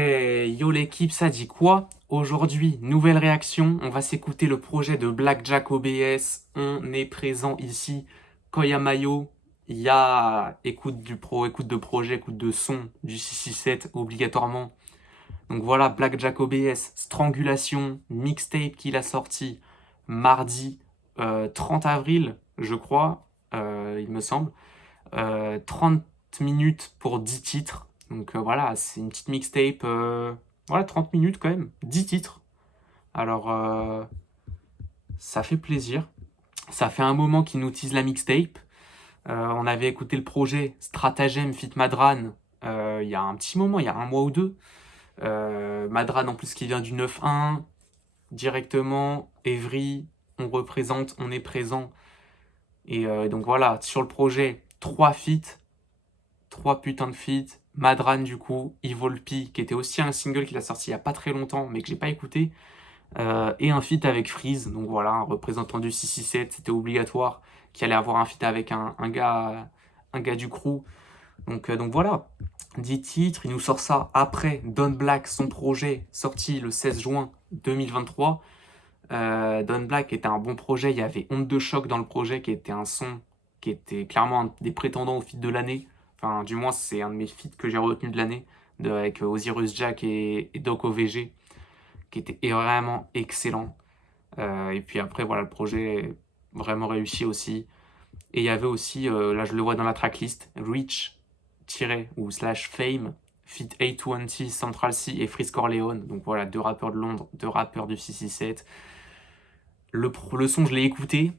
Et yo l'équipe, ça dit quoi? Aujourd'hui, nouvelle réaction, on va s'écouter le projet de Blackjack OBS. On est présent ici. Koyamayo, il y a écoute écoute de projet, écoute de son du 667 obligatoirement. Donc voilà, Blackjack OBS, Strangulation, mixtape qu'il a sorti mardi 30 avril, je crois, il me semble. 30 minutes pour 10 titres. Donc voilà, c'est une petite mixtape. Voilà, 30 minutes quand même, 10 titres. Alors, ça fait plaisir. Ça fait un moment qu'il nous tease la mixtape. On avait écouté le projet Stratagem Fit Madran il y a un petit moment, il y a un mois ou deux. Madran en plus qui vient du 9-1 directement. Evry, on représente, on est présent. Et donc voilà, sur le projet, 3 feats. 3 putains de feats. Madran du coup, Evolpi qui était aussi un single qu'il a sorti il y a pas très longtemps mais que j'ai pas écouté. Et un feat avec Freeze, donc voilà, un représentant du 667, c'était obligatoire qu'il allait avoir un feat avec un gars du crew. Donc voilà, 10 titres, il nous sort ça après Don Black, son projet sorti le 16 juin 2023. Don Black était un bon projet, il y avait Honte de choc dans le projet qui était un son qui était clairement un des prétendants au feat de l'année. Enfin, du moins, c'est un de mes feats que j'ai retenu de l'année, avec Osiris Jack et Doc OVG, qui était vraiment excellent. Et puis après, voilà, le projet vraiment réussi aussi. Et il y avait aussi, là je le vois dans la tracklist, Reach- ou slash Fame, feat A20, Central C et Freeze Corleone. Donc voilà, 2 rappeurs de Londres, 2 rappeurs du 667. Le son, je l'ai écouté.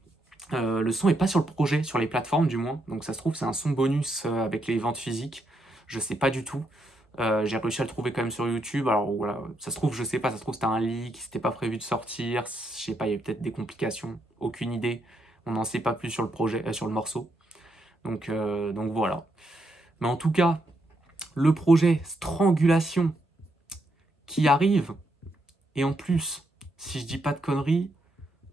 Le son est pas sur le projet, sur les plateformes du moins. Donc ça se trouve, c'est un son bonus avec les ventes physiques. Je sais pas du tout. J'ai réussi à le trouver quand même sur YouTube. Alors voilà, ça se trouve, je sais pas, ça se trouve c'était un leak, c'était pas prévu de sortir. Je sais pas, il y a peut-être des complications. Aucune idée. On n'en sait pas plus sur le projet, sur le morceau. Donc voilà. Mais en tout cas, le projet Strangulation qui arrive. Et en plus, si je dis pas de conneries,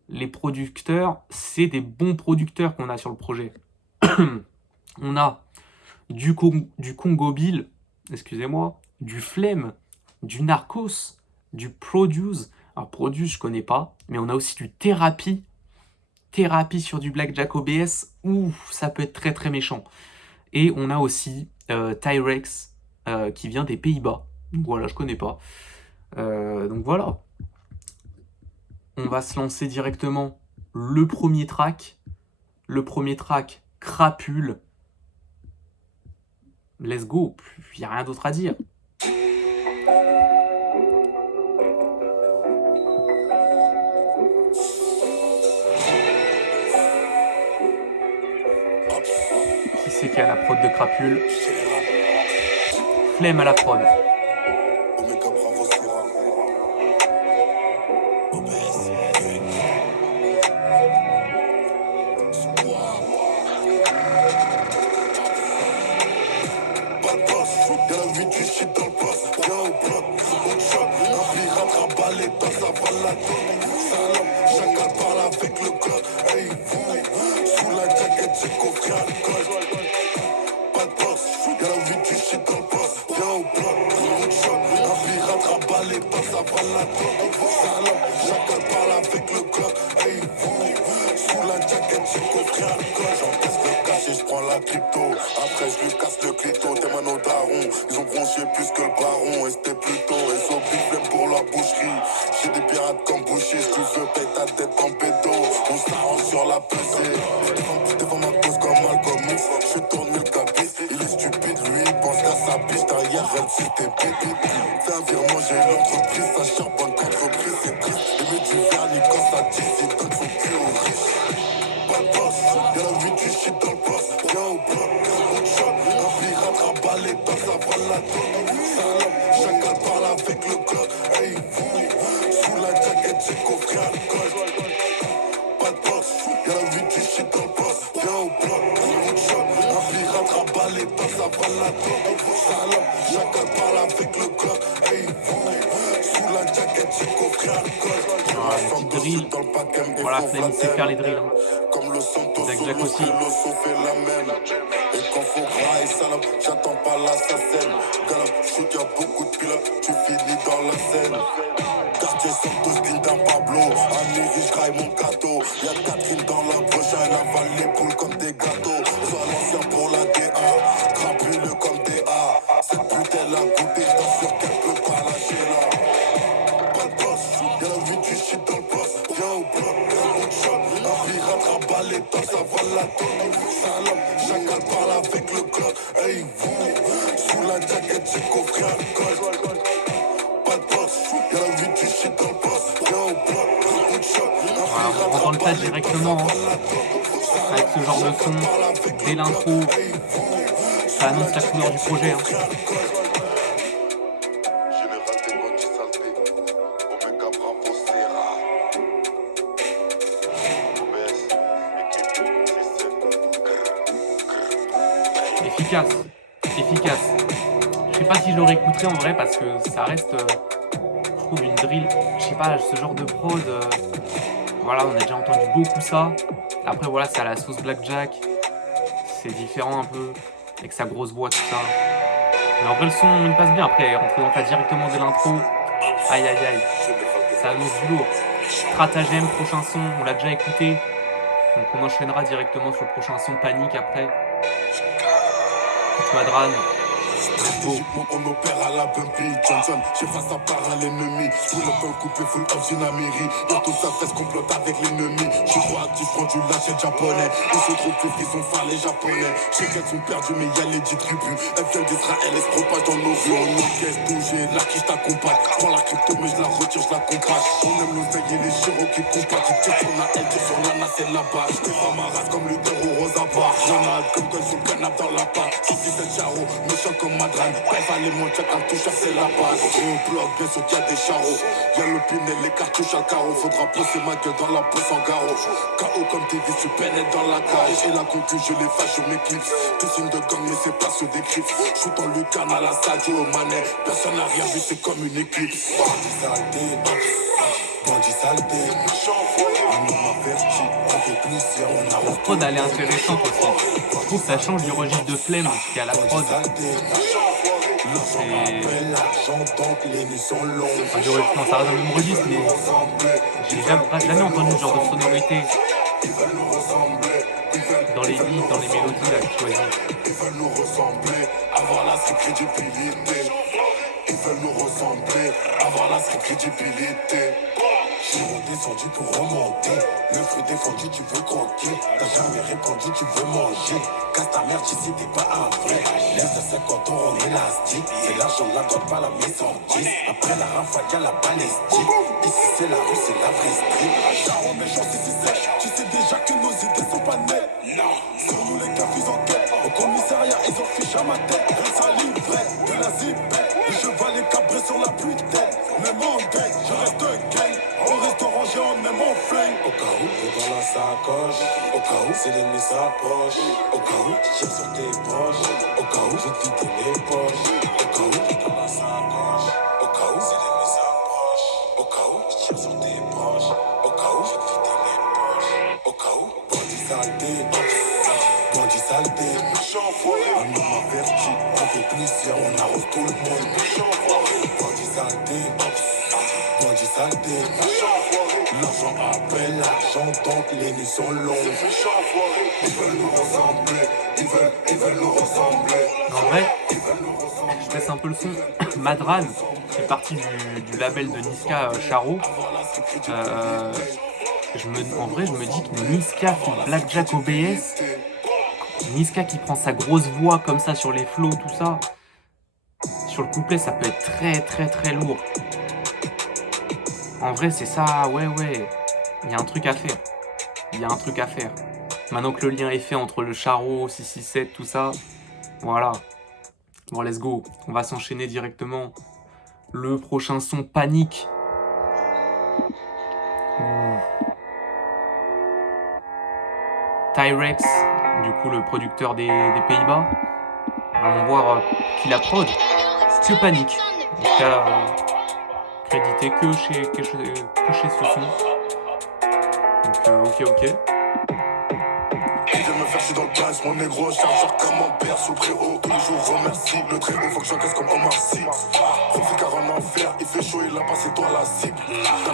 les producteurs, c'est des bons producteurs qu'on a sur le projet. On a du Congo Bill, excusez-moi, du Flemme, du Narcos, du Produce. Alors Produce, je connais pas, mais on a aussi du Thérapie. Thérapie sur du Blackjack OBS, ouf, ça peut être très très méchant. Et on a aussi Tyrex qui vient des Pays-Bas. Donc voilà, je connais pas. Donc voilà. On va se lancer directement le premier track. Le premier track, Crapule. Let's go, il n'y a rien d'autre à dire. Qui c'est qui a la prod de Crapule? Flemme à la prod. Chacal parle avec le code, hey, sous la jaquette, j'ai coffré alcool. Pas de boss, y'a la vie du shit dans le boss. Viens au bloc, gros choc, un pirate rabat les passes, ça va la tête. Salope, chacal parle avec le code, hey, sous la jaquette, j'ai coffré alcool. J'encaisse le cachet, j'prends la crypto. Après, je lui casse le clito, t'es mano daron. Ils ont bronché plus que le baron, et c'était plutôt. Ils sont big flemme pour la boucherie. J'ai des pirates comme boucher, si tu veux, paye ta tête en bédo. On s'arrange sur la pesée. Devant ma cause comme Malcolm X, je tourne 1000 cabis. Il est stupide, lui, il pense qu'à sa biche. Derrière elle, si t'es bébé. Fais un virement, j'ai l'entreprise, ça charbonne qu'entreprise, c'est triste. Il met du vernis quand ça tisse, il donne son cul aux riches. Pas de boss, y'a la vie du shit dans le boss. Viens au bloc, gros choc, un pirate rabat les passes, ça va la tête. Salope, chacal parle avec le clock, hey, sous la jaquette, j'ai coffré alcool. Pas de boss, y'a la vie du shit dans le boss. Viens au bloc, gros choc, un pirate rabat les passes, ça va la tête. Salope, chacal parle avec le clock, hey, sous la jaquette, j'ai coffré alcool. Drill. Voilà, Flemme sait faire les drills. Hein. Comme le Santos, Blackjack aussi. L'osso fait la même. Et quand faut gras et salope, j'attends pas l'assassin. Galope, shoot, y'a beaucoup de pilotes, tu finis dans la scène. Quartier Santos, digne d'un Pablo. Amiri, j'graille mon gâteau. Y'a Catherine dans la poche, elle avale les poules comme des gâteaux. Sois l'ancien pour la DA, crapule comme des A. Cette pute, elle a goûté, j't'assure qu'elle peut pas lâcher là. Pas de boss, y'a la vie du shit dans le poste. Viens au bloc, gros de choc. Un pirate rabat les dents, ça va la tête. Salope, chacal parle avec le Glock. Hey, vous, sous la jaquette, j'ai coffré un col. Pas de boss, y'a la vie du shit dans le poste. Viens au bloc, gros de choc. Voilà, on rentre dans le tas directement, hein. Avec ce genre de son, dès l'intro, ça annonce la couleur du projet, hein. Général des bandits saletés, Omega Bravo Serra. OBS, équipe, Efficace, efficace. Je sais pas si je le réécouterai en vrai parce que ça reste, je trouve, une drill. Je sais pas, ce genre de prod, voilà, on a déjà entendu beaucoup ça. Après voilà, c'est à la sauce Blackjack, c'est différent un peu, avec sa grosse voix, tout ça. Mais en vrai le son il passe bien, après rentrer dans le tas directement dès l'intro, aïe aïe aïe, ça annonce du lourd. Stratagème, prochain son, on l'a déjà écouté, donc on enchaînera directement sur le prochain son, Panique après. Madran. stratégiquement on opère à la Bumpy Johnson. J'ai face à part à l'ennemi. Full up dans le coupé, full up Jinamiri. Dans tout ça fait ce complote avec l'ennemi. Je suis proactif, prends du lâcher japonais. Ils se trouvent plus qu'ils sont phares les japonais. J'ai qu'elles sont perdues mais y'a les 10 tribus. Elles viennent d'Israël, elles se propagent dans nos rues. On encaisse tout, j'ai la qui je t'accompagne. Prends la crypto mais je la retire, je la compagne. On aime l'oseille et les chéros qui combattent. Ils tirent sur la L, tirent sur l'ana, c'est là-bas. Je défends ma race comme Luther ou Rosa Parks. Grenade comme Gun sur le canap dans la patte. 6-7 charo, méchant comme Madran. Bref, allez, mon check, un toucheur, c'est la base. Gros bloc, bien sûr qu'il y a des charros. Y'a le pin et les cartouches à carreau. Faudra pousser ma gueule dans la poisse en garrot. KO comme TV, tu pénètres dans la cage. Et la concu, je les fâche, je m'éclipse. Tout signe de gang, mais c'est pas ceux des griffes. Shoot dans le canne à la Sadio au manet. Personne n'a rien vu, c'est comme une éclipse. Bandit saleté, bandit saleté. Un homme averti, on fait plusieurs, on a La prod elle est intéressante aussi. Je trouve que ça change du registre de flemme qu'il y a à la prod. Non, ça reste dans le même registre, mais j'ai jamais entendu ce genre de sonorité dans les beats, dans les mélodies là que tu choisis. Ils veulent nous ressembler, avoir la street crédibilité. Ils veulent nous ressembler, avoir la street crédibilité. J'ai redescendu pour remonter. Le fruit défendu, tu veux croquer. T'as jamais répondu, tu veux manger. Casse ta merde ici, t'es pas un vrai. Laisse de 50 ans en élastique. C'est l'argent de la drogue, pas la maison 10. Après la rafale, y'a la balistique. Ici c'est la rue, c'est la vraie street. Charon méchant, si c'est sèche. Tu sais déjà que nos idées sont pas nettes. Non. Sur nous les gars, ils enquêtent. Au commissariat, ils ont fiché à ma tête. Reste à livret, de la zipette. Le cheval est cabré sur la pluie de tête. Même en gang, je reste gang. Au restaurant, j'ai en même en flingue. Au cas où, j'ai dans la sacoche. Au cas où, c'est l'ennemi s'approche. Au cas où, tu tires sur tes proches. Au cas où, je te vide les poches. Au cas où, j'ai dans la sacoche. Au cas où, c'est l'ennemi s'approche. Au cas où, tu tires sur tes proches. Au cas où, je te vide les poches. Au cas où, bandit saleté. Bandit saleté. Un homme averti, on fait plusieurs, on arrose tout le monde. Bandit saleté. Bandit saleté. L'argent appelle l'argent, donc les nuits sont longues. Ils veulent nous ressembler, ils veulent nous ressembler. En vrai, je baisse un peu le son. Madran fait partie du label de Niska Charo. En vrai, je me dis que Niska fait Blackjack OBS. Niska qui prend sa grosse voix comme ça sur les flows, tout ça. Sur le couplet, ça peut être très très très lourd. En vrai, c'est ça, ouais. Il y a un truc à faire. Il y a un truc à faire. Maintenant que le lien est fait entre le Charo, 667, tout ça, voilà. Bon, let's go. On va s'enchaîner directement. Le prochain son, Panique. Tyrex, du coup le producteur des Pays-Bas. Allons voir qui la prod. Que Panique. En tout cas, crédité que chez ce son. Donc ok. Ils veulent me faire suis dans le place, mon négro, chargeur comme mon père sous le préhaut. Tous les jours remercie, le très haut faut que j'encaisse comme Omar Sy. Profite car en enfer, il fait chaud, il a passé toi la cible.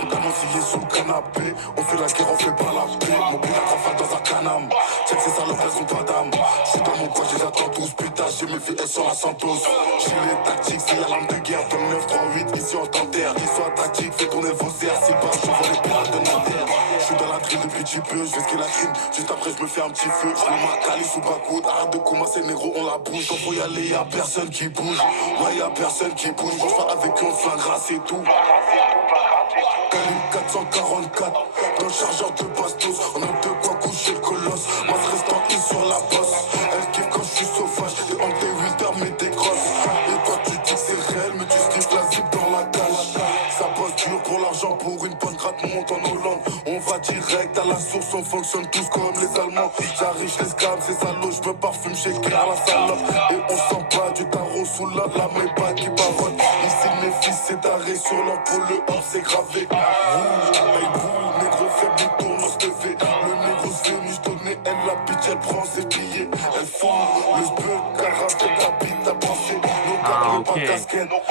Tam oscillé sous le canapé, on fait la guerre, on fait pas la paix. Mon père a rafale dans un canam, check ces salopes, elles sont pas d'âme. J'suis dans mon coin, j'attends tous, putain, j'ai mes filles, elles sont la Santos. J'ai les tactiques, c'est l'alarme de guerre, de 938, ici en t'enterre. L'histoire tactique, fait tourner vos airs, si bas, je vois les pirates de Nanterre. J'suis dans la drill depuis petit peu, je vais skier la crime, juste après je me fais un petit feu. J'roule ma calice sous backwood, arrête de commencer négro, on la bouge. Quand faut y aller, y'a personne qui bouge, ouais y'a personne qui bouge. Mange pas avec eux, on flinguera, c'est tout. Calibre 444, dans le chargeur de bastos, on a de quoi coucher le colosse. Masse restant I sur la bosse, elle kiffe quand je suis sauvage, et on des 8 heures mais des grosses. Et toi tu dis que c'est réel, mais tu sniffes la zip dans la cage. Ça bosse dur pour l'argent, pour une bonne gratte, monte en Hollande. On va direct à la source, on fonctionne tous comme les Allemands. J'arrive, je les calme, c'est salaud, je me parfume, j'éclaire la salope. Et on sent pas du tarot sous la main pas qui baronne. Ici mes fils c'est taré sur leur peau, le hors c'est gravé. Hey bouh, négro faible, il tourne, on se fait. Le négro se fait michetonner, elle la bitch, elle prend ses billets. Elle fout le sbeul, caractère, ta bite, ta pensée. Ah ok.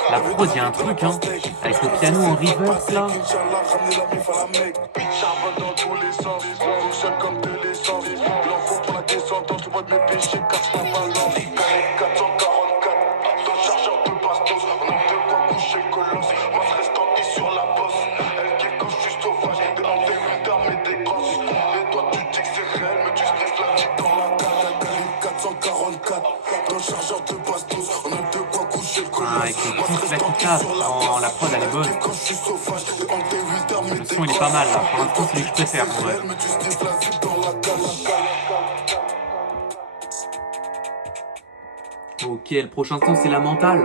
La prod, il y a un truc hein. Avec le piano en reverse là. Dans tous les sens, fonctionne comme de l'essence. L'enfant pour la descente, je vois de mes péchés, casse ma balance. 444, dans le chargeur de bastos. On a de quoi coucher le colosse. Masse restant sur la bosse. Elle kiffe quand je suis sauvage. T'es en des 8 heures, mais des grosses. Et toi, tu dis que c'est réel, mais tu sniffes la vie dans la cale. Calibre 444, dans le chargeur de bastos. On a de quoi coucher le colosse. Ah, avec le beat, la guitare, la prod elle est bonne. Le son il est pas mal là, pour l'instant c'est celui que je préfère en vrai. Ok, le prochain son c'est La Mentale.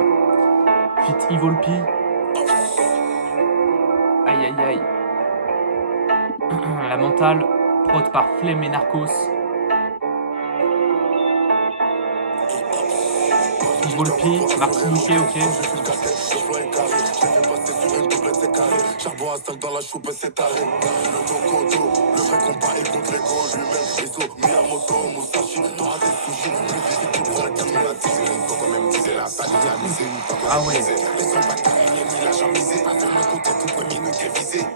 Fit Evolpi. Aïe aïe aïe. La Mentale, prod par Flemme et Narcos. Evolpi, Martiniquais, ok. Charbon à 5 dans la choupe, c'est taré. Le Tokoto, le vrai combat est contre les gros lui-même. Iso, Miyamoto, Musashi, t'auras des sushis. Plus vite tu prends la carte, la tise. Quand même disait la panique à miser. Ah ouais. Les sont pas carrés, ni l'argent misé. Pas fait le compte, tout premier nous qui visé. Ouais,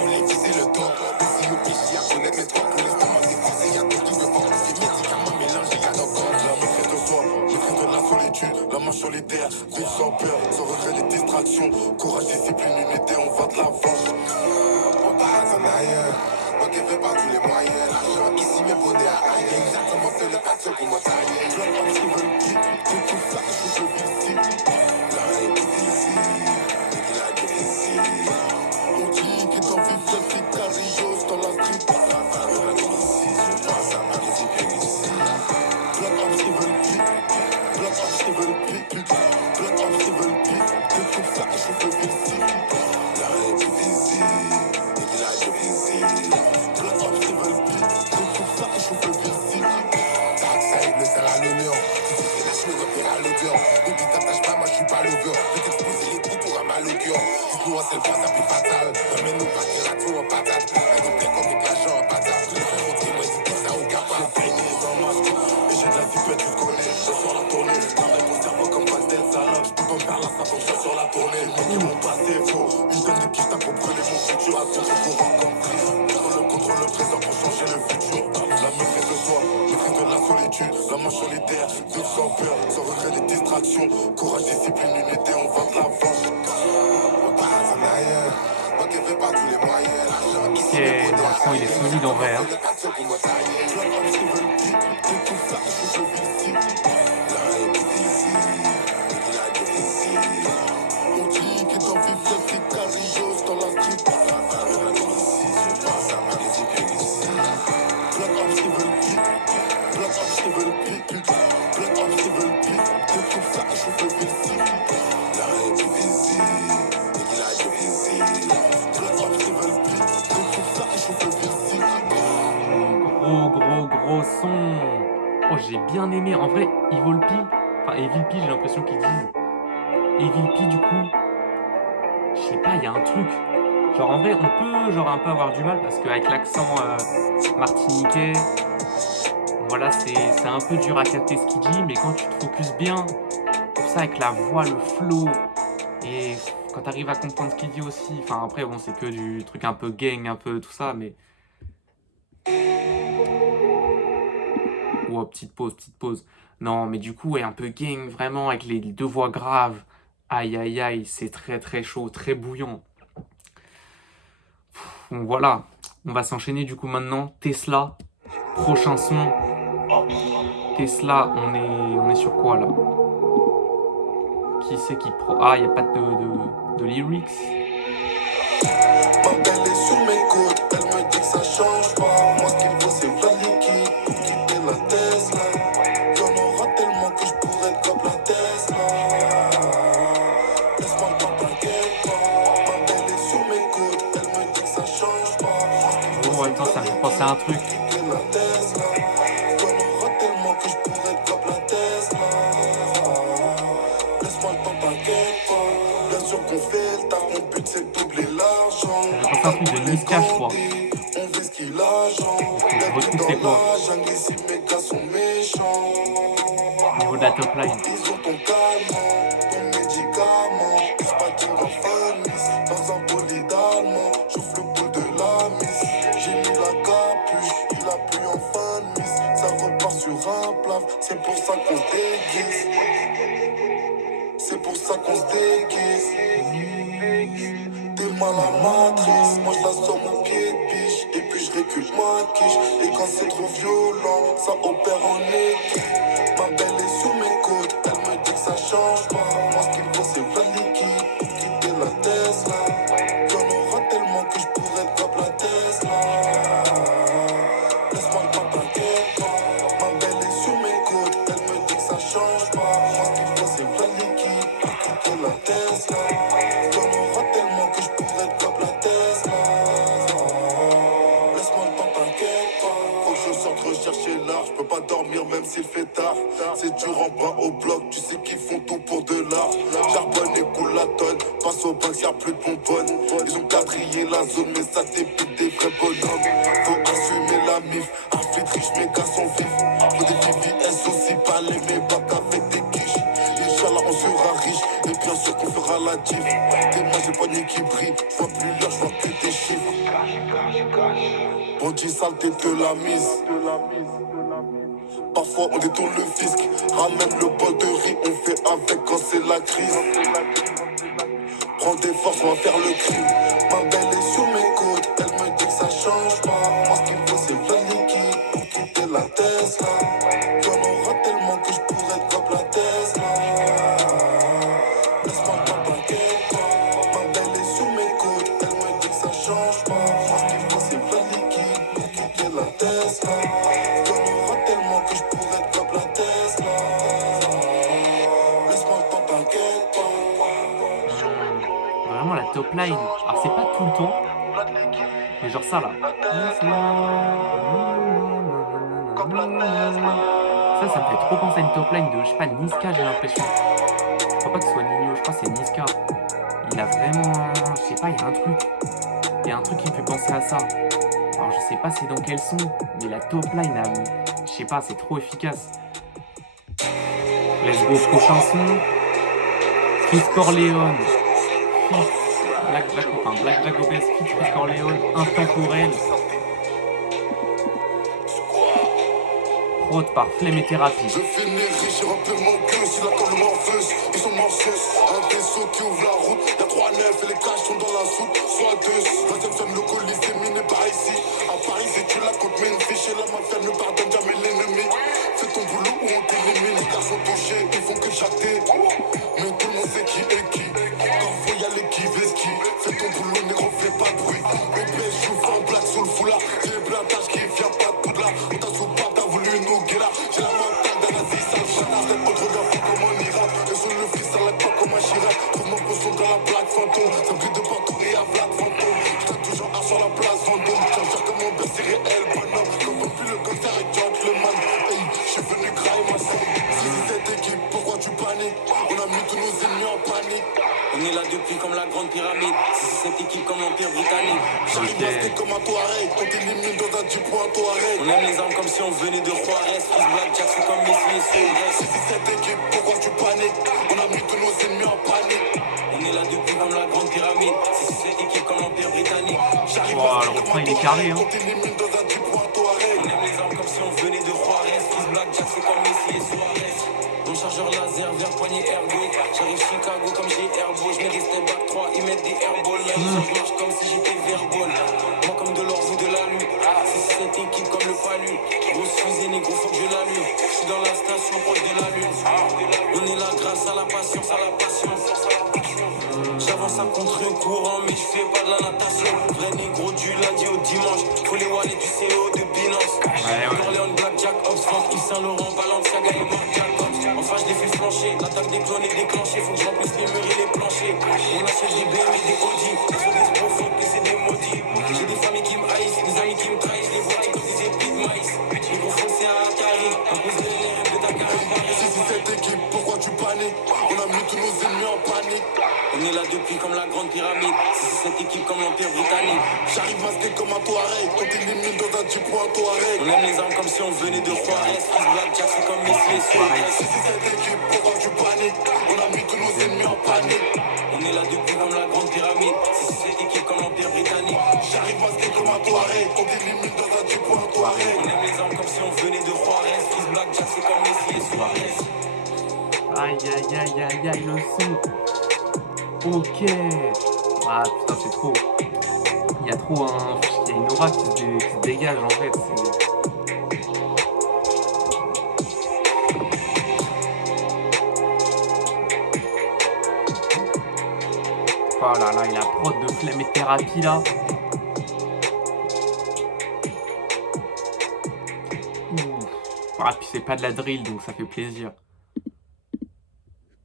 nous les viser le dos. Mais si nous pichons, à connaître les trois pour l'instant, on est visé. Y'a tout qui veut voir. Des médicaments mélangés, y'a nos corps. La maîtrise de soi, maîtrise de la solitude. La main solitaire, vivre sans peur, sans regret les distractions. Courage, discipline, unité, on va de l'avant. On part en ailleurs, moi qui fais pas tous les moyens. L'argent ici, mes bonnets à ailleurs. Exactement fait le action pour moi tailler. Je veux pas que je veux le beat, c'est tout ça que je veux ici. La république ici, et qu'il a dit ici. On dit qu'il t'en vit, c'est fit, Carios dans la street. La femme de la ici, je pense à ma république ici. Blood ops qui veut le beat, blood ops qui veut le beat, blood ops qui veut le beat, c'est tout ça que je veux ici. La république ici, et qu'il a dit ici. Blood ops qui veut le beat, c'est tout ça que je veux ici. Darkseid, le sel à l'honneur, tu sais que là je me repère à l'odeur. Et puis t'attaches pas, moi je suis pas l'over. Peut exposer les trous, t'auras mal au cœur. Dites-nous en selle fois, ça fait fatal. Ramène-nous pas qu'il rate en patate. Un des plaies comme des clashers en patate. Je fais rentrer, moi ils disent ça au capable. J'ai baigné dans ma vie, et j'ai de la zipette, tu connais. Je sur la tournée, travaille mon cerveau comme Pastel Salop. Je peux pas me faire la sape, je sur la tournée. Les mecs qui m'ont passé faux, une tonne de quiche, t'as compris mon futur. À contre-courant comme Chris. Contrôle le présent pour changer le futur. La maîtrise de soi, maîtrise de la solitude. La main solitaire, vivre sans peur, sans regret des distractions. Courage, discipline, unité, on va de l'avant. On part en ailleurs, moi qui fais pas tous les moyens. L'argent ici, les bonnets à son il est solide en vrai hein. Gros son. Oh j'ai bien aimé. En vrai, Evolpi, enfin Evilpi, j'ai l'impression qu'ils disent. Evilpi du coup. Je sais pas, il y a un truc. Genre en vrai, on peut genre un peu avoir du mal parce qu'avec l'accent martiniquais, voilà, c'est un peu dur à capter ce qu'il dit, mais quand tu te focuses bien, tout ça avec la voix, le flow, et quand tu arrives à comprendre ce qu'il dit aussi, enfin après, bon, c'est que du truc un peu gang, un peu tout ça, mais... Oh, petite pause, petite pause. Non, mais du coup, ouais, un peu gang, vraiment, avec les deux voix graves. Aïe, aïe, aïe, c'est très, très chaud, très bouillant. Donc voilà, on va s'enchaîner du coup maintenant. Tesla, prochain son. Tesla, on est sur quoi là? Qui c'est qui pro... Ah, il n'y a pas de lyrics. Ma belle est sur mes côtes, elle me dit que ça change pas. Moi ce qu'il faut c'est plein de liquide pour quitter la Tesla. Y'en aura tellement que je pourrais être comme la Tesla. Laisse-moi le temps, t'inquiète pas. Ma belle est sur mes côtes, elle me dit que ça change pas. Moi ce qu'il faut Oh, c'est attends, plein ça de me fait liquide penser à un pour truc. quitter la Tesla. Y'en aura tellement que je pourrais être comme la Tesla. Laisse-moi le temps, t'inquiète pas. Bien sûr qu'on fait le taf, mon but c'est de doubler l'argent. Ça fait penser à un truc de Niska, je crois. On fait ce qu'il a, genre. Je retrouve c'est quoi La jungle ici, mes gars sont méchants. au niveau de la top line. Ils ont ton calmant, ton médicament. Ils se patinent en famille, dans un bolide allemand. J'ouvre le bout de la mise. J'ai mis la capuche, il a plu en fin de mise. Ça repart sur un plaf, c'est pour ça qu'on se déguise. C'est pour ça qu'on se déguise. T'es mal à matrice, moi je la sors mon pied de biche. Et puis je récule ma quiche. Et quand c'est trop violent, ça opère en équipe. Ma belle est sur mes côtes, elle me dit que ça change pas. Moi ce qu'il faut c'est plein de liquide pour quitter la Tesla. Y'en aura tellement que je pourrais être comme la Tesla. Laisse-moi le temps, t'inquiète pas. Ma belle est sur mes côtes, elle me dit que ça change pas. Moi ce qu'il faut c'est plein de liquide pour quitter la Tesla. Y'en aura tellement que je pourrais être comme la Tesla. Laisse-moi le temps, t'inquiète pas. Faut que je sorte rechercher l'art. Je peux pas dormir même s'il fait tard. C'est dur en bras au bloc, tu sais qu'ils font tout pour de l'art. Charbonne et coule la tonne. Passe au banc, y'a plus de bonbonnes. Ils ont quadrillé la zone, mais ça dépite des vrais bonhommes. Faut assumer la mif. Afflit riche, mes gars sont vifs. Faut des VVS aussi, pas les mes bacs avec des quiches. Inch'Allah, on sera riche. Et bien sûr qu'on fera la diff. T'es moi, j'ai pas ni qui brille. J'vois plus l'heure, j'vois que des chiffres. Bandit saleté de la mise. Parfois on détourne le fisc. Ramène le bol de riz, on fait avec quand c'est la crise. Prends des forces, on va faire le crime. Ma belle est sur mes côtes, elle me dit que ça change pas. Moi ce qu'il faut c'est plein de liquide pour quitter la Tesla. Y'en aura tellement que je pourrais être comme la Tesla. Laisse-moi le temps, t'inquiète pas. Ma belle est sur mes côtes, elle me dit que ça change pas. Moi ce qu'il faut c'est plein de liquide pour quitter la Tesla. Y'en aura tellement que je pourrais être comme la Tesla. Laisse-moi le temps, t'inquiète pas. Vraiment la top line. Alors c'est pas tout le temps, mais genre ça là. Ça me fait trop penser à une top line de, je sais pas, Niska, j'ai l'impression. Je crois pas que ce soit Nino, je crois que c'est Niska. Il a vraiment, je sais pas, il y a un truc. Il y a un truc qui me fait penser à ça. Alors je sais pas c'est dans quel son, mais la top line, je sais pas, c'est trop efficace. Let's go, prochain son. Chris Corleone. Black Jack OBS, Chris Corleone, intemporel. Prod par Flemme et Thérapie. Je finis riche, j'ai rempli mon cul, c'est la comme le morpheuse, ils sont morceuse. Un vaisseau qui ouvre la route, y'a 3 9 et les caches sont dans la soupe. Soit 2, deuxième femme, le colis, c'est miné par ici. À Paris, si tu la comptes, mais une fiche et la mafia ne pardonne jamais l'ennemi. Fais ton boulot ou on t'élimine, les gars sont touchés, ils font que chatter. Mais tout le monde sait qui est qui. Quand faut y aller, qui veut ski. Fais ton boulot, négro, fais pas de bruit. Au bled, je joue en black sous le foulard. J'ai les blatages qui vient pas de poudlard. On t'a sous pas, t'as voulu nous guérir. J'ai la mentale d'un nazi, sale chat. Tête autre gars, fou comme un Irak. Et sur le fils, ça l'aide pas comme un Chirac. Trouve mon poisson dans la plaque fantôme. Ça brille de partout et à Vlad fantôme. J't'aime toujours un sur la place Vendôme. J'en comme mon père, c'est réel, bonhomme. Comme on plus le gangster et gentleman. Hey, j'suis venu grailler ma scène. Si c'est cette équipe, pourquoi tu paniques? On a mis tous nos ennemis en panique. On est là depuis comme la grande pyramide. C'est cette équipe comme l'Empire britannique. J'arrive masqué comme un Touareg. On t'élimine dans un jeep ou un Touareg. On aime les armes comme si on venait de Juarez. Chris Blackjack, c'est comme Messi et Suarez. Si c'est cette équipe, pourquoi tu paniques? On a mis tous nos ennemis en panique. On est là depuis comme la grande pyramide. C'est cette équipe comme l'Empire britannique. J'arrive Oh, masqué le comme refrain, un il est carré, Touareg. hein. On t'élimine dans un jeep ou un Touareg. On aime les armes comme si on venait de Juarez. Chris Blackjack, c'est comme Messi et Suarez. Mon chargeur laser vers poignet ergo. J'arrive Chicago comme j'ai Airbo. Je mets des step back 3, ils mettent des airballs. Là, je marche comme si j'étais verbal. Moi comme de l'or, vous de la lune. C'est cette équipe comme le palu. Grosse fusée, négro, faut que je l'allume. Je suis dans la station proche de la lune. On est là grâce à la patience, à la patience. J'avance à contre-courant, mais je fais pas de la natation. Vrai négro du lundi au dimanche. Faut les wallets du CO de Binance. Orléans, Blackjack, Oxford, Yves Saint Laurent, Balenciaga et Marc Jacobs. Enfin, je les fais flancher. L'attaque des clones est déclenchée. Faut que je remplisse les murs et les planchers. On achète des BM et des Audi. Les autres profonds, que c'est des maudits. J'ai des familles qui me haïssent, des amis qui me trahissent. Les voitures comme des épis de maïs. Les gros foncés à Atari. Impose les LRM de Dakar à Paris. Si c'est cette équipe, pourquoi tu paniques? On a mis tous nos ennemis en panique. On est là depuis comme la grande pyramide. C'est cette équipe comme l'Empire britannique. J'arrive masqué comme un Touareg. On t'élimine dans un jeep ou un Touareg. On aime les armes comme si on venait de Juarez. Chris Blackjack, c'est comme Messi et Suarez. Si c'est cette équipe, pourquoi tu paniques? On a mis tous nos ennemis en panique. On est là depuis comme la grande pyramide. C'est cette équipe comme l'Empire britannique. J'arrive masqué comme un Touareg. On t'élimine dans un jeep ou un Touareg. On aime les armes comme si on venait de Juarez. Chris Blackjack, c'est comme Messi et Suarez. Aïe, aïe, aïe, aïe, aïe, le son. Ok. Ah putain, c'est trop. Il y a trop un... Il y a une aura qui se dégage en fait. Oh là là, et la prod de Flemme et Thérapie là. Ouf. Ah, puis c'est pas de la drill donc ça fait plaisir.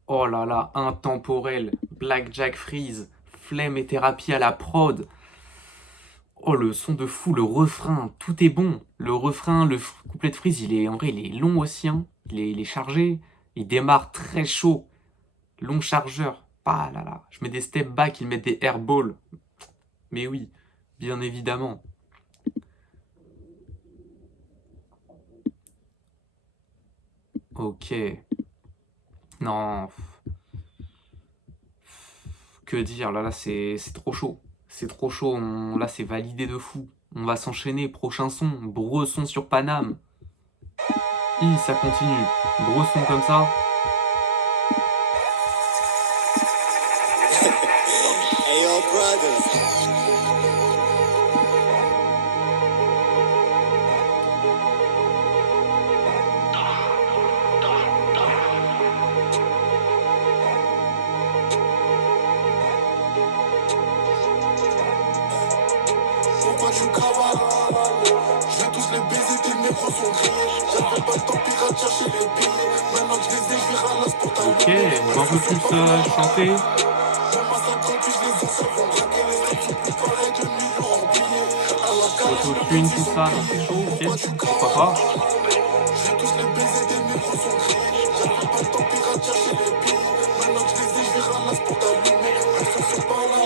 Oh là là, intemporel, Blackjack Freeze, Flemme et Thérapie à la prod. Oh le son de fou, le refrain, tout est bon. Le refrain, le couplet de Freeze, en vrai, il est long aussi, hein. Il est chargé, il démarre très chaud. Long chargeur. Ah là là, je mets des step back, ils mettent des airballs. Mais oui, bien évidemment. Ok. Non. Que dire, là c'est trop chaud. C'est trop chaud, là c'est validé de fou. On va s'enchaîner, prochain son, Bresson sur Paname. Ça continue. Bresson comme ça. Hey yo, brothers. Pourquoi tu cavales? Je vais tous les baiser, tes négros sont grillés. J'avais pas le temps pirate chercher les billets. Maintenant que je les ai, je vais ralasse pour ta Ok, on va un peu plus chanter. Même à 50, je les anciens vont braquer. Les streets sont plus pareils que millions en billets. À la calage, Autotune, tout ça, non, c'est chaud, ok. Pourquoi pas? je vais tous les baiser, tes négros sont grillés. J'avais pas le temps pirate chercher les billets. Maintenant que je les ai, je vais ralasse pour t'allumer. Ils sont sur par là.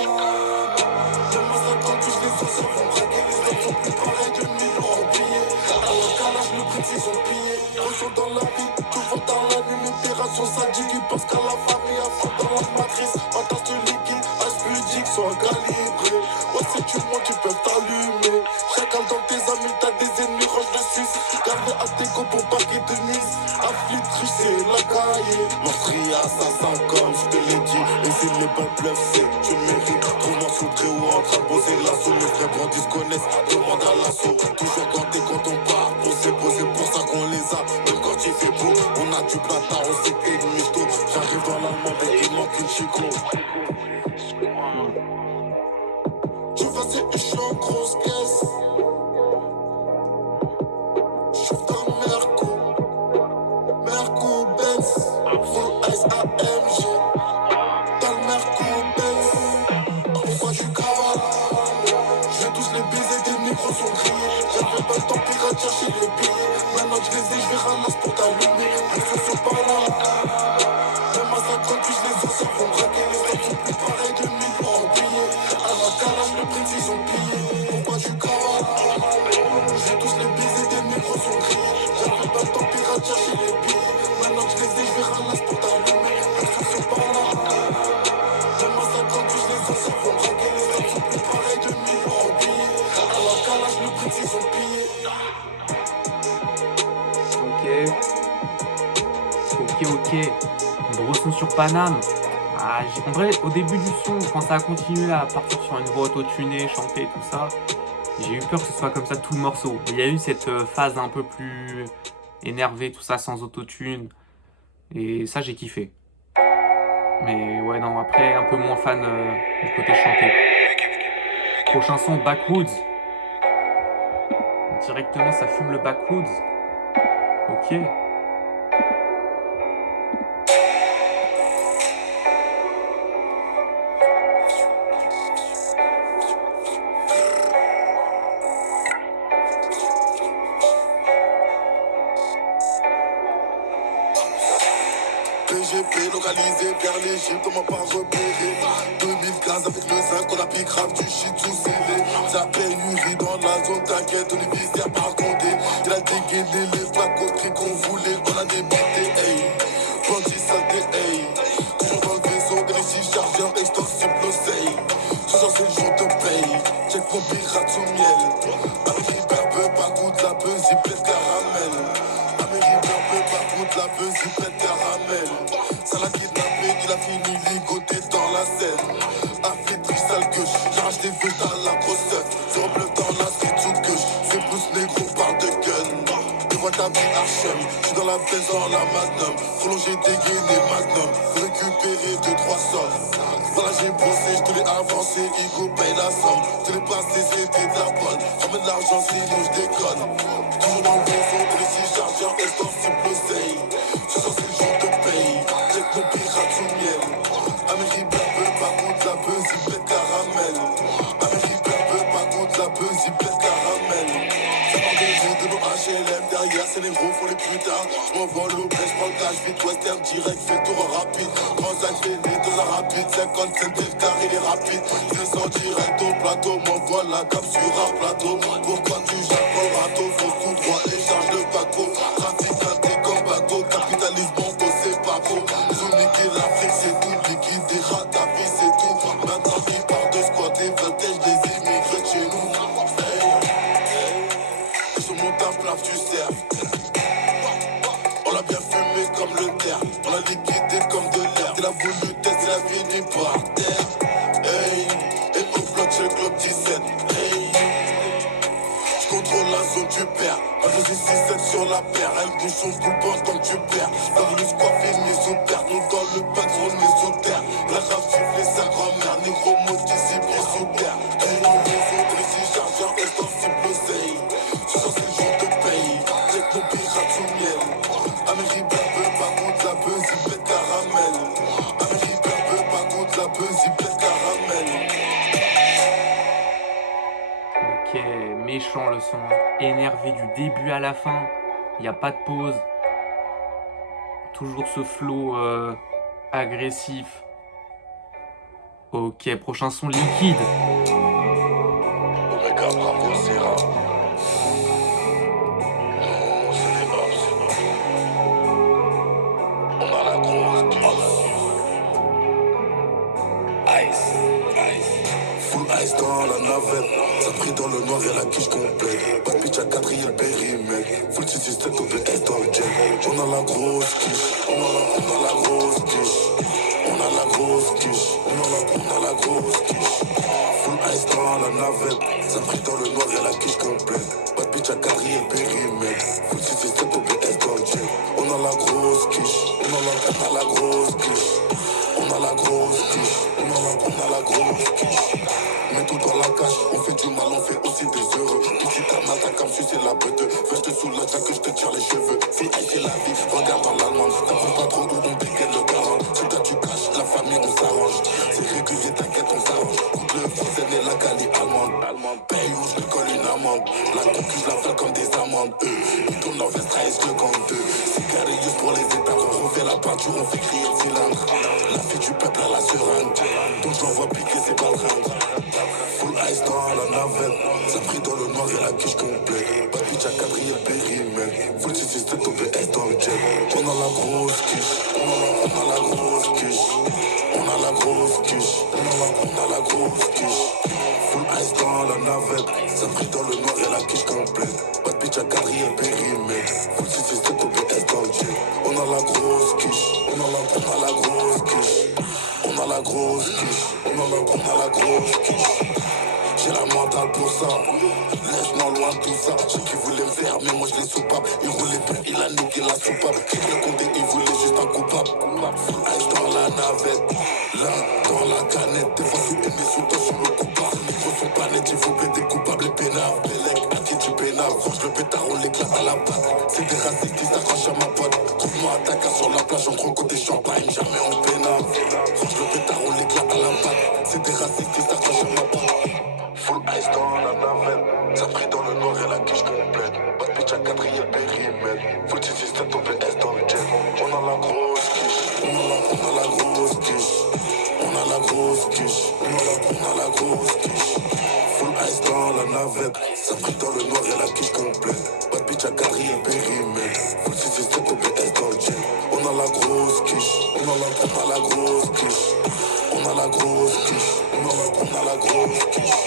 Même à 50, je les anciens vont braquer. Les streets sont plus pareils que millions en billets. À la calage, le prix ils sont pillés. Retour dans la vie, tout va dans la nuit. L'opération sadique, ils pensent qu'à la famille, à fond dans la matrice. Entasse le liquide, âge pudique, soit calibré. Ouais, c'est tu moi qui peuvent t'allumer. Chacun dans tes amis, t'as des ennemis, roche de Suisse. Garde à tes go pour pas qu'ils te nuisent. Afflit, triche, c'est la cahier. Meurtrier, assassin, comme je te l'ai dit. Et si les balles bluffent, c'est que tu mérites. Trouve-moi sous le très haut en train de bosser l'assaut. Mes frères bandits se connaissent, demande à l'assaut. Toujours ganté quand on part, c'est pour ça qu'on les a. Même quand il fait beau, on a du plata, on sait que t'es une mytho. J'arrive dans l'allemand et il manque une chico. Tu vas c'est je suis en grosse caisse. J'ouvre dans Merco Benz, full SAMG. Dans le Merco Benz, pourquoi tu cavales? Je vais tous les baiser, tes micros sont grillés. J'avais pas le temps pirate chercher les billets. Maintenant que je les ai, je vais ralasse pour t'allumer. Ils sont sur par là. Même à 50, je les anciens vont braquer. Les streets sont plus Ils vont braquer les stars, sont plus pareils de niveau en billets. Alors calage, le prix, ils sont pillés. Ok. Gros son sur Paname. Ah, en vrai, au début du son, quand ça a continué à partir sur une voix auto-tunée, chanter, tout ça, j'ai eu peur que ce soit comme ça tout le morceau. Il y a eu cette phase un peu plus énervée, tout ça, sans autotune. Et ça, j'ai kiffé. Mais ouais, non, après, un peu moins fan du côté chanté. Prochain son, Backwoods. Directement, ça fume le Backwoods. Ok. PGP localisé vers l'Égypte, on m'a pas repéré. 2015 avec le 5, on a pique rap du shit sous scellé. Ça pénurie dans la zone, t'inquiète, on est visé à pas compter. Il a dégainé les plaques au prix qu'on voulait, on a débité, hey. Bandit saleté, hey. Toujours dans le vaisseau, des récits chargeurs, extorsible l'oseille. Ce soir c'est le jour de paye, check mon pirate sous miel. Amérique peu, pas goûte la buzz, il plaît caramel. Amérique peu, pas goûte la buzz, il plaît caramel. Ça l'a kidnappé, il a fini ligoté dans la scène. Afflétri, sale gueule, j'arrache des vœux dans la grosse œuf. Zéro bleu dans la street sous gueule, c'est plus négro, parle de gun. Devant ta vie Archem, j'suis dans la baisse dans la magnum. Prolongé, dégainé, magnum, faut récupérer 2-3 sommes. Voilà j'ai bossé, je te l'ai avancé, Igo paye la somme. Je l'ai passé, c'était de la bonne. Ramène l'argent sinon je déconne. Toujours dans le vaisseau, tous les 6 chargeurs, extensible l'oseille. Ce soir c'est le jour de paye, check mon pirate sous miel. Amérique peu, pas contre la buzz, il plaît caramel. Amérique peu, pas contre la buzz, il plaît caramel. Ça part des jours de nos HLM, derrière c'est les gros, font les putains. J'm'envole au bled, j'prends le cash, vite western direct, fais le tour en rapide. Transac fait des dans un rapide, 57 hectares, il est rapide. Je descends direct au plateau, m'envoie la cape sur un plateau. Pourquoi tu jappes le râteau, fonce tout droit et charge le paco. Trafiquanté comme bateau, capitalisme, mon dos c'est pas beau. Ils ont niqué l'Afrique, c'est tout, liquide des rats, ta vie c'est tout. Maintenant ils partent de squatter, vintage des immigrés de chez nous. Et sur mon taf, plaf, tu sers. On l'a bien fumé comme le terre, on l'a liquidé comme de l'air. Il a voulu tester la fini par terre. Hey, et au bloc chez le Globe 17. Hey, j'contrôle la zone, tu perds. Un 6-7 sur la paire, elle bouge son boule pendant que tu perds. T'as voulu se coiffer, mais sous terre. Nous dans le pack, on est sous terre. La rave sifflée, sa grand-mère, négro motif, pied sous terre. Hey, dans le réseau, les 6 chargeurs, extensible l'oseille. Ce soir c'est le jour de paye, check mon pirate sous miel. Amérique peu, pas contre la buzz, il plaît caramel. Amérique peu, pas contre la buzz, il plaît caramel. Ok, méchant le son. Énervé du début à la fin. Il n'y a pas de pause. Toujours ce flow agressif. Ok, prochain son, Liquide. Omega, bravo, Serra. Non, c'est les hops. On a la grosse Ice, ice. Full ice dans la navette. Ça brille dans le noir et la quiche complète. Pas de pitch à quadrille, périmètre. Full système, double S dans le jet. On a la grosse quiche. On a la grosse quiche. On a la grosse quiche. On a la grosse quiche. Full ice dans la navette. Ça brille dans le noir et la quiche complète. Pas de pitch à quadrille, périmètre. Full système, double S dans le jet. On a la grosse quiche. On a la grosse quiche. On a la grosse quiche. On a la grosse quiche. Mets tout dans la cache, on fait du mal, on fait aussi des heureux. Ici t'as mal, t'as comme sucer la bête. Fais je te soulage, que je te tire les cheveux. Si elle c'est la vie, regarde dans l'allemande. T'apprends pas trop où on dégaine le garant. Si toi tu caches, la famille on s'arrange. C'est régulier, t'inquiète, on s'arrange. Coupe le fils, elle est la cali allemande. Paye où je lui colle une amende. La conquise, je la fais comme des amandes. Ils tournent leur veste, trahissent le camp 2. Cigarillos pour les états, on refait la peinture, on fait crier le cylindre. La fille du peuple à la seringue. Donc je l'envoie piquer ses baltringues. Full ice dans la navette. Ça brille dans le noir et la quiche complète. Pas de pitch à quadrille, périmètre. Full système, double S dans le jet. On a la grosse quiche. On a la grosse quiche. On a la grosse quiche. On a la la grosse quiche. Full ice dans la navette, ça brille dans le noir et la quiche complète. Pas de bitch à quadrille périmètre, full 667 OBS dans le jet. On a la grosse quiche, on a la grosse quiche. On a la grosse quiche, on a la grosse quiche. J'ai la mentale pour ça, laisse-moi loin de tout ça. Ceux qui voulaient me faire, mais moi je les soupape. Il roulait plus, il a niqué la soupape. J'ai bien compté, il voulait juste un coupable. Full ice dans la navette, là dans la canette. Des fois sous aimé, sous toi sur le coupable. Les micros sont pas nets, il faut péter coupable et pénave. Bélec, à qui tu pénaves, range le pétard, on l'éclate à la patte. C'est des racistes qui s'accrochent à ma pote. Trouve-moi à ta carte sur la plage, entre côté champagne, jamais on pénave. Range le pétard, on l'éclate à la patte. C'est des racistes qui s'accrochent à ma pote. Full ice dans la navette, ça brille dans le noir et la quiche complète. Pas de bitch à quadrille périmètre, full 667 OBS dans le jet. On a la grosse quiche, on a la grosse quiche. On a la grosse quiche, on a la grosse quiche. Full ice dans la navette, ça brille dans le noir et la quiche complète. Pas de bitch à quadrille périmètre, full 667 OBS dans le jet. On a la grosse quiche, on a la grosse quiche. On a la grosse quiche, on a la grosse quiche.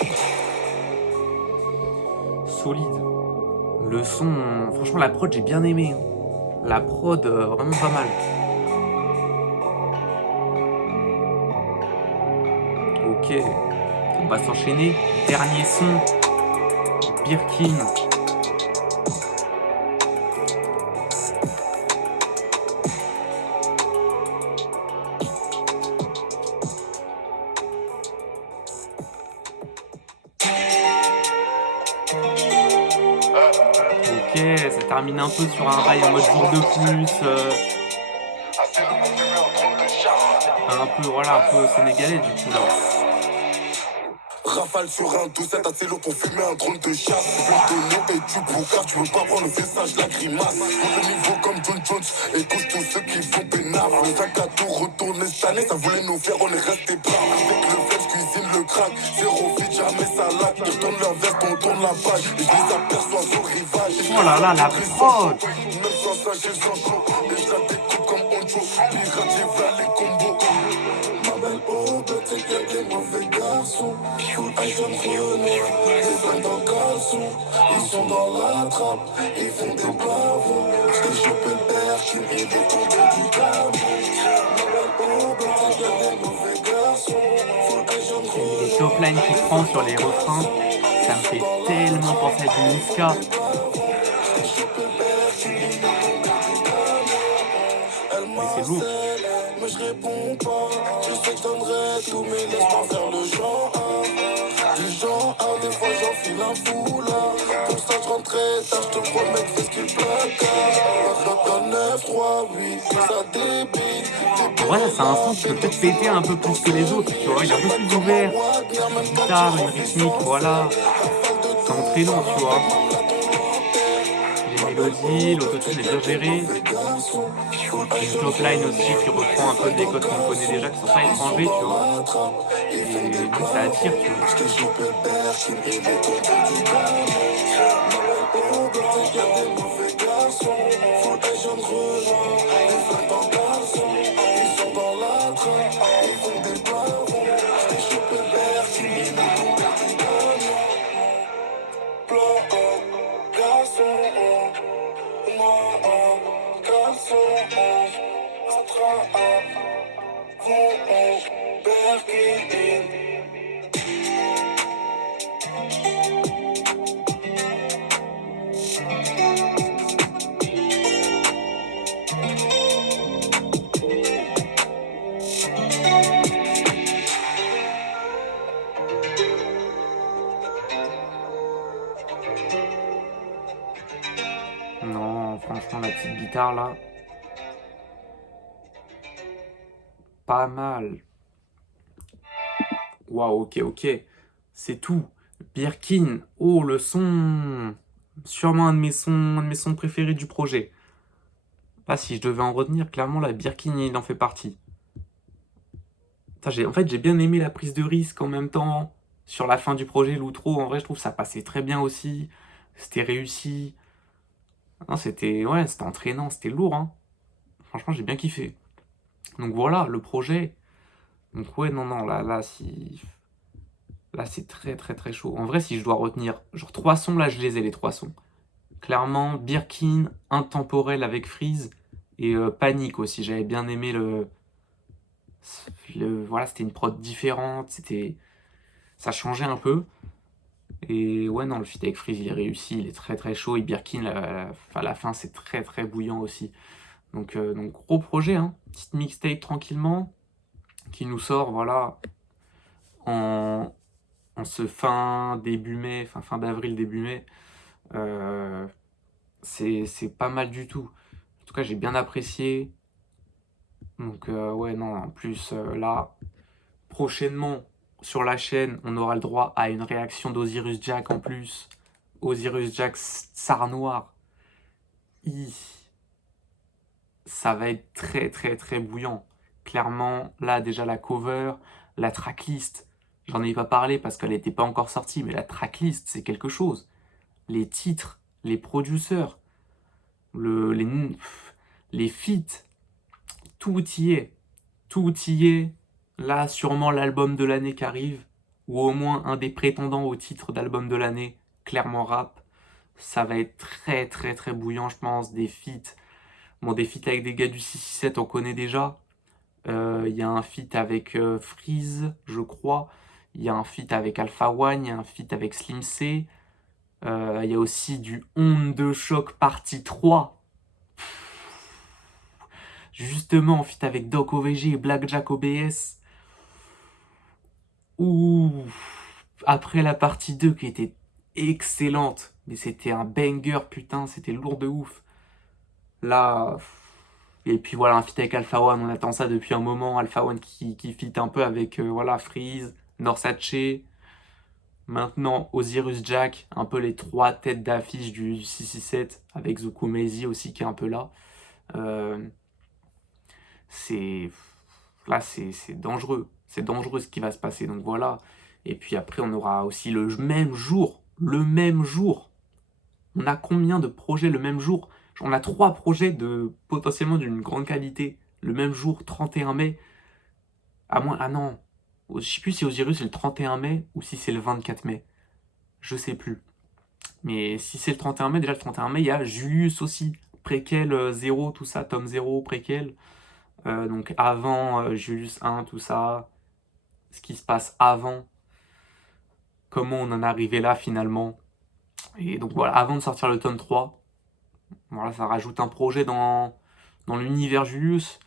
Solide. Le son, franchement, la prod, j'ai bien aimé. Hein. La prod, vraiment pas mal. Ok, on va s'enchaîner. Dernier son, Birkin. Ok, ça termine un peu sur un bail en mode jour de plus. Un peu, voilà, un peu sénégalais du coup là. Rafale sur un 12-7 assez lourd pour fumer un drone de chasse. Tu veux me donner et tu boucard, tu veux pas prendre le message, la grimace. Pour le niveau comme John Jones, et tous ceux qui vont pénave. Le 5 à tout retourner cette année, ça voulait nous faire, on est resté blanc. Avec le flèche, cuisine le crack, zéro fit, jamais ça lac. Ils retournent la veste, on tourne la page, et je les aperçois au rivage. Oh là là, la prod. Même sans ça, j'ai sans chaud, et je la découpe comme Oncho. Pirate, j'ai vers les combos. Ma belle Aude, c'est qu'il y a des mauvais garçons. Full ice jaune renoir, des flingues dans le caleçon. Ils sont dans la trappe, ils font des bravos. J't'ai chopé le Birkin, il est tombé du camion. Ma belle Aude, c'est qu'il y a des mauvais garçons. Full ice jaune Les renoir. top lines qui prend sur les refrains, ça me fait tellement penser à du Niska. Mais c'est lourd. Mais je réponds pas, je sais que je donnerai tout, mais laisse-moi faire le genre. Du genre, des fois j'enfile un foulard. Pour ça je rentre très tard, je te promets que c'est ce qu'il placard. Dans 9, 3, 8, que ça débite. Voilà, c'est un son qui peut peut-être péter un peu plus que les autres, tu vois, il est un peu plus ouvert. Une guitare, une rythmique, voilà. C'est entraînant, tu vois. Les mélodies, l'autotune est bien géré. Une top line aussi qui reprend un peu des codes qu'on connaît déjà, qui sont pas étrangers, tu vois. Et donc ça attire, tu vois. Non, franchement, la petite guitare là, pas mal. Waouh, ok. C'est tout. Birkin, oh le son. Sûrement un de mes sons préférés du projet. Là, si je devais en retenir, clairement, la Birkin, il en fait partie. En fait, j'ai bien aimé la prise de risque en même temps. Sur la fin du projet, l'outro, en vrai, je trouve que ça passait très bien aussi. C'était réussi. Non, c'était entraînant, c'était lourd, hein. Franchement, j'ai bien kiffé. Donc voilà, le projet. Donc ouais, non, là, si... Là, c'est très très très chaud. En vrai, si je dois retenir genre 3 sons, là, je les ai les 3 sons. Clairement, Birkin, Intemporel avec Freeze et Panique aussi. J'avais bien aimé voilà, c'était une prod différente, ça changeait un peu. Et ouais, non, le feat avec Freeze, il est réussi, il est très très chaud. Et Birkin, à la fin, c'est très très bouillant aussi. Donc gros projet, hein. Petite mixtape tranquillement, qui nous sort, voilà, en, en ce début mai, fin d'avril, début mai. C'est pas mal du tout. En tout cas, j'ai bien apprécié. Donc ouais, non, en plus, là, prochainement, sur la chaîne, on aura le droit à une réaction d'Osiris Jack en plus. Osiris Jack Tsar Noir. Hi. Ça va être très très très bouillant. Clairement, là déjà la cover, la tracklist, j'en ai pas parlé parce qu'elle n'était pas encore sortie, mais la tracklist c'est quelque chose. Les titres, les producers, les feats, tout y est. Tout y est. Là, sûrement l'album de l'année qui arrive, ou au moins un des prétendants au titre d'album de l'année, clairement rap. Ça va être très très très bouillant, je pense, des feats. Bon, des feats avec des gars du 667, on connaît déjà. Il y a un feat avec Freeze, je crois. Il y a un feat avec Alpha One, il y a un feat avec Slim C. Il y a aussi du Onde de Choc partie 3. Justement, en feat avec Doc OVG et Blackjack OBS. Ouh. Après la partie 2 qui était excellente. Mais c'était un banger, putain, c'était lourd de ouf. Là... Et puis voilà, un feat avec Alpha One, on attend ça depuis un moment. Alpha One qui feat un peu avec voilà, Freeze, Norsace. Maintenant, Osiris Jack, un peu les 3 têtes d'affiche du 667, avec Zukumezi aussi qui est un peu là. C'est là, c'est dangereux. C'est dangereux ce qui va se passer. Donc voilà. Et puis après, on aura aussi le même jour. Le même jour. On a combien de projets le même jour? On a 3 projets potentiellement d'une grande qualité. Le même jour, 31 mai. À moins. Ah non. Je sais plus si Osiris c'est le 31 mai ou si c'est le 24 mai. Je sais plus. Mais si c'est le 31 mai, déjà le 31 mai, il y a Julius aussi. Préquel 0, tout ça. Tome 0, préquel. Donc avant Julius 1, tout ça. Ce qui se passe avant. Comment on en est arrivé là finalement. Et donc voilà, avant de sortir le tome 3. Voilà, ça rajoute un projet dans l'univers Julius.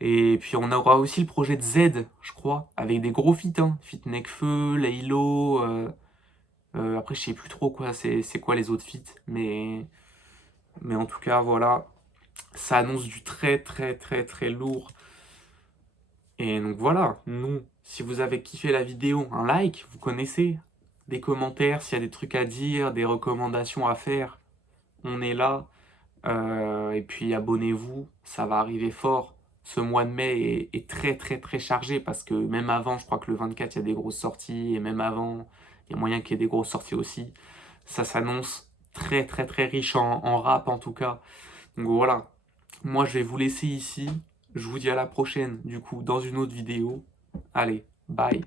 Et puis on aura aussi le projet de Z, je crois, avec des gros feats. Hein. Feat Nekfeu, Laylo. Après, je sais plus trop quoi, c'est quoi les autres feats. Mais en tout cas, voilà. Ça annonce du très très très très lourd. Et donc voilà, nous, si vous avez kiffé la vidéo, un like, vous connaissez. Des commentaires, s'il y a des trucs à dire, des recommandations à faire, on est là. Et puis abonnez-vous, ça va arriver fort. Ce mois de mai est très très très chargé parce que même avant, je crois que le 24, il y a des grosses sorties. Et même avant, il y a moyen qu'il y ait des grosses sorties aussi. Ça s'annonce très très très riche en rap en tout cas. Donc voilà, moi je vais vous laisser ici. Je vous dis à la prochaine du coup dans une autre vidéo. Allez, bye.